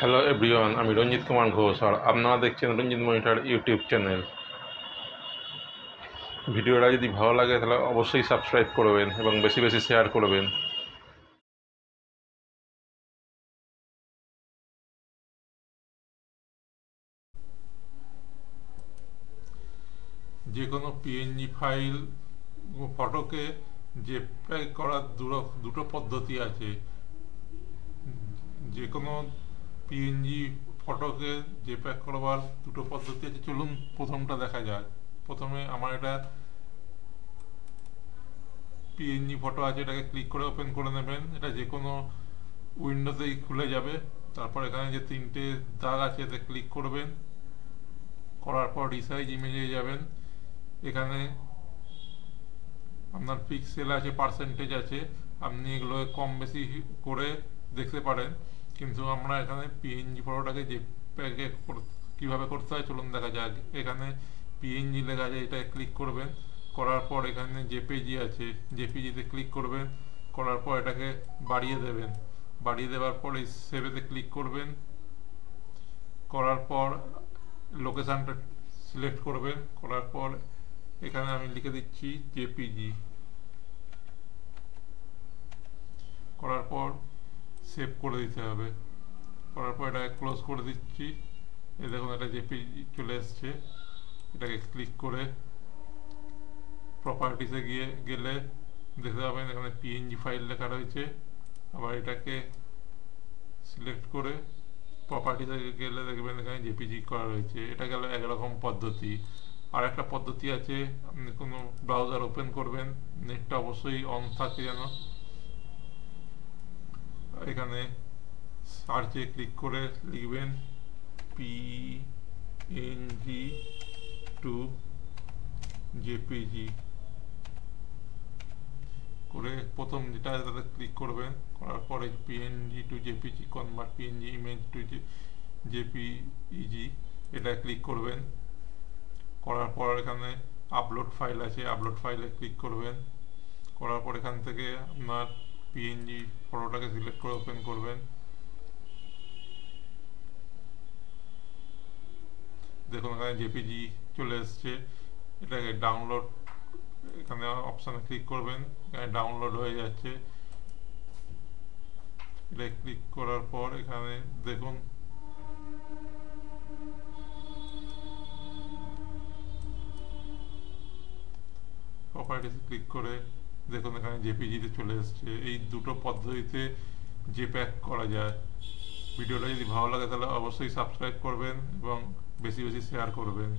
Hello everyone, আমি রঞ্জিত কুমার ঘোষ আর আপনারা দেখছেন রঞ্জিত মনিটর ইউটিউব চ্যানেল। ভিডিওটা যদি ভালো লাগে তাহলে অবশ্যই সাবস্ক্রাইব করবেন এবং বেশি বেশি শেয়ার করবেন। যে কোনো পিএনজি ফাইল ফটোকে জেপিইজি করার দুটো পদ্ধতি আছে। যে কোনো পিএনজি ফটোকে জেপিইজি করবার দুটো পদ্ধতি আছে, চলুন প্রথমটা দেখা যাক। প্রথমে আমার এটা পিএনজি ফটো আছে, এটাকে ক্লিক করে ওপেন করে নেবেন। এটা যে কোনো উইন্ডোতেই খুলে যাবে। তারপর এখানে যে তিনটে দাগ আছে এতে ক্লিক করবেন, করার পর রিসাইজ ইমেজে যাবেন। এখানে আপনার পিক্সেল আছে, পার্সেন্টেজ আছে, আপনি এগুলো কম বেশি করে দেখতে পারেন। কিন্তু আমরা এখানে পিএনজি ফটোটাকে জেপিইজি কীভাবে করতে হয় চলুন দেখা যাক। এখানে পিএনজি লেখা আছে, এটা ক্লিক করবেন। করার পর এখানে জেপিইজি আছে, জেপিইজিতে ক্লিক করবেন। করার পর এটাকে বাড়িয়ে দেবেন। বাড়িয়ে দেওয়ার পর এই সেভেতে ক্লিক করবেন। করার পর লোকেশানটা সিলেক্ট করবেন। করার পর এখানে আমি লিখে দিচ্ছি জেপিইজি। করার পর সেভ করে দিতে হবে। করার পর এটাকে ক্লোজ করে দিচ্ছি। এই দেখুন এটা জেপিইজি চলে এসছে। এটাকে ক্লিক করে প্রপার্টিসে গেলে দেখতে পাবেন এখানে পিএনজি ফাইল লেখা রয়েছে। আবার এটাকে সিলেক্ট করে প্রপার্টিসে গেলে দেখবেন এখানে জেপিইজি করা রয়েছে। এটা গেল একরকম পদ্ধতি। আর একটা পদ্ধতি আছে, আপনি কোনো ব্রাউজার ওপেন করবেন, নেটটা অবশ্যই অন থাকে যেন। এখানে সার্চে ক্লিক করে লিখবেন পিএনজি টু জেপিজি করে প্রথম যেটা তাতে ক্লিক করবেন। করার পরে PNG two JPG convert PNG image to JPEG এটা ক্লিক করবেন। করার পর এখানে আপলোড ফাইল আছে, আপলোড ফাইলে ক্লিক করবেন। করার পর এখান থেকে আপনার পিএনজি ফটোটাকে সিলেক্ট করে ওপেন করবেন। দেখুন এখানে জেপিজি চলে এসছে। এটাকে ডাউনলোড, এখানে অপশানে ক্লিক করবেন, এখানে ডাউনলোড হয়ে যাচ্ছে। এটা ক্লিক করার পর এখানে দেখুন প্রপার্টিসে ক্লিক করে দেখুন এখানে জেপিজিতে চলে এসছে। এই দুটো পদ্ধতিতে জেপ্যাক করা যায়। ভিডিওটা যদি ভালো লাগে তাহলে অবশ্যই সাবস্ক্রাইব করবেন এবং বেশি বেশি শেয়ার করবেন।